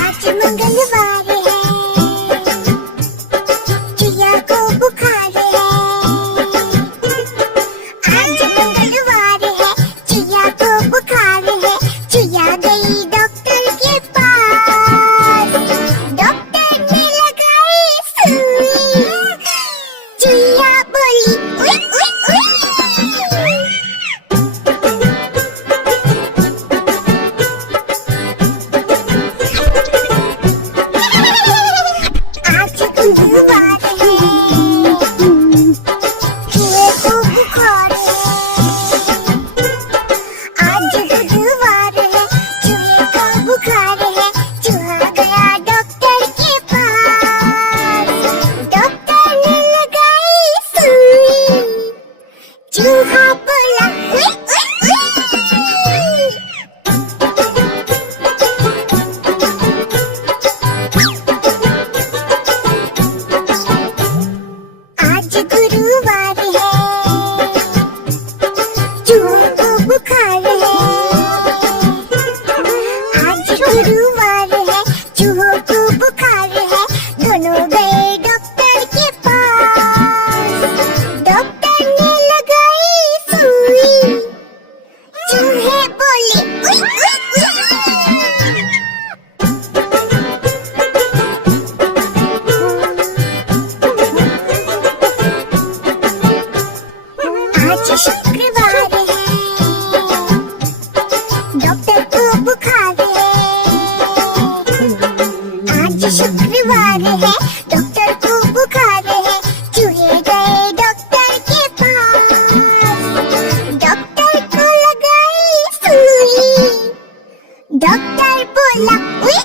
आज मंगलवार है, चिया को बुखार है। आज मंगलवार है, चिया को बुखार है। चिया गई डॉक्टर के पास, डॉक्टर ने लगाई सुई। चिया बोली उई उई उई। आज गुरुवार है, चूहे को बुखार है। आज गुरुवार है, चूहे को बुखार है। चूहा गया डॉक्टर के पास, डॉक्टर ने लगाई सुई। चूहा बोला उई उई उई। आज गुरुवार है, चूहों को बुखार है। आज गुरुवार है, चूहों को बुखार है। दोनों गए डॉक्टर के पास, डॉक्टर ने लगाई सुई। चूहे बोले उई उई उई। आज शुक्रवार है, डॉक्टर को बुखार है। आज शुक्रवार है, डॉक्टर को बुखार है। चूहे गए डॉक्टर के पास, डॉक्टर को लगाई सुई। डॉक्टर बोला उई